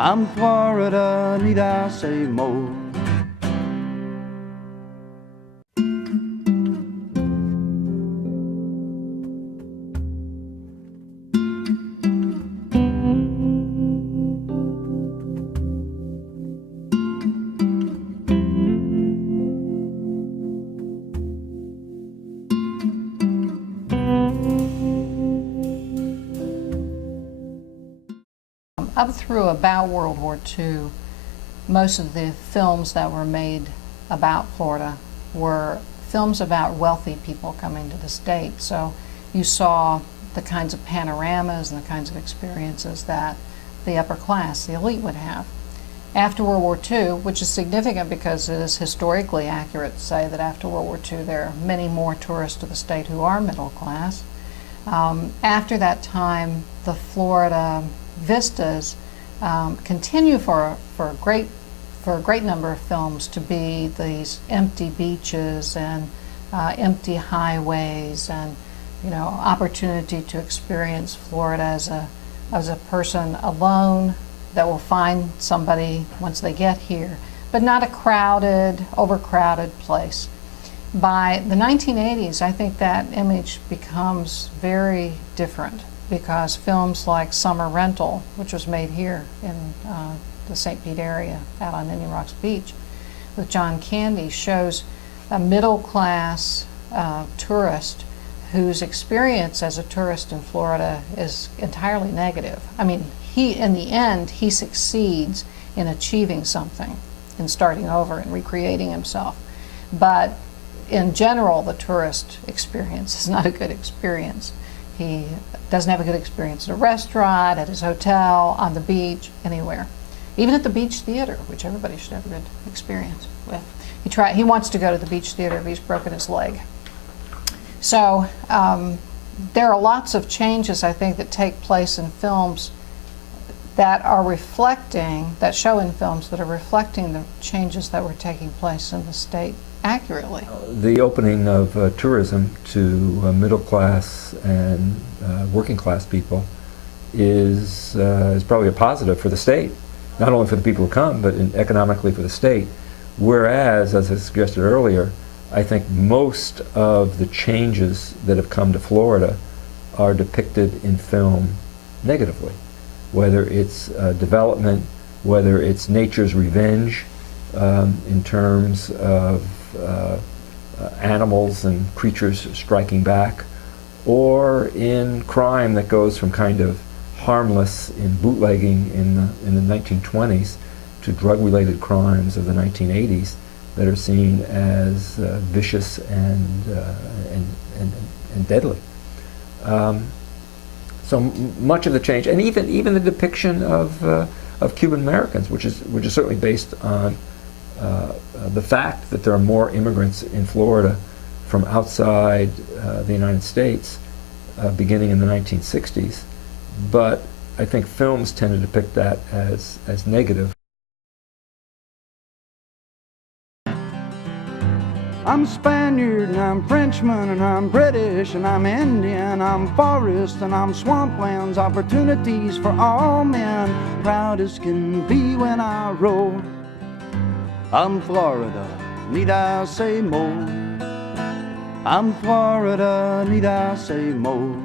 I'm Florida, need I say more? Up through about World War II, most of the films that were made about Florida were films about wealthy people coming to the state. So you saw the kinds of panoramas and the kinds of experiences that the upper class, the elite, would have. After World War II, which is significant because it is historically accurate to say that after World War II there are many more tourists to the state who are middle class. After that time, the Florida vistas continue for a great number of films to be these empty beaches and empty highways, and opportunity to experience Florida as a person alone that will find somebody once they get here, but not a crowded, overcrowded place. By the 1980s, I think that image becomes very different, because films like Summer Rental, which was made here in the St. Pete area out on Indian Rocks Beach with John Candy, shows a middle-class tourist whose experience as a tourist in Florida is entirely negative. I mean, in the end, he succeeds in achieving something, in starting over and recreating himself. But in general, the tourist experience is not a good experience. He doesn't have a good experience at a restaurant, at his hotel, on the beach, anywhere. Even at the beach theater, which everybody should have a good experience with. He wants to go to the beach theater if he's broken his leg. So there are lots of changes, I think, that take place in films that show in films that are reflecting the changes that were taking place in the state accurately. The opening of tourism to middle class and working class people is probably a positive for the state, not only for the people who come, but economically for the state. Whereas, as I suggested earlier, I think most of the changes that have come to Florida are depicted in film negatively, whether it's development, whether it's nature's revenge in terms of animals and creatures striking back, or in crime that goes from kind of harmless in bootlegging in the 1920s to drug-related crimes of the 1980s that are seen as vicious and deadly. So much of the change, and even the depiction of Cuban Americans, which is certainly based on the fact that there are more immigrants in Florida from outside the United States beginning in the 1960s. But I think films tend to depict that as negative. I'm Spaniard and I'm Frenchman and I'm British and I'm Indian, I'm forest and I'm swamplands, opportunities for all men, proud as can be when I roll. I'm Florida, need I say more? I'm Florida, need I say more?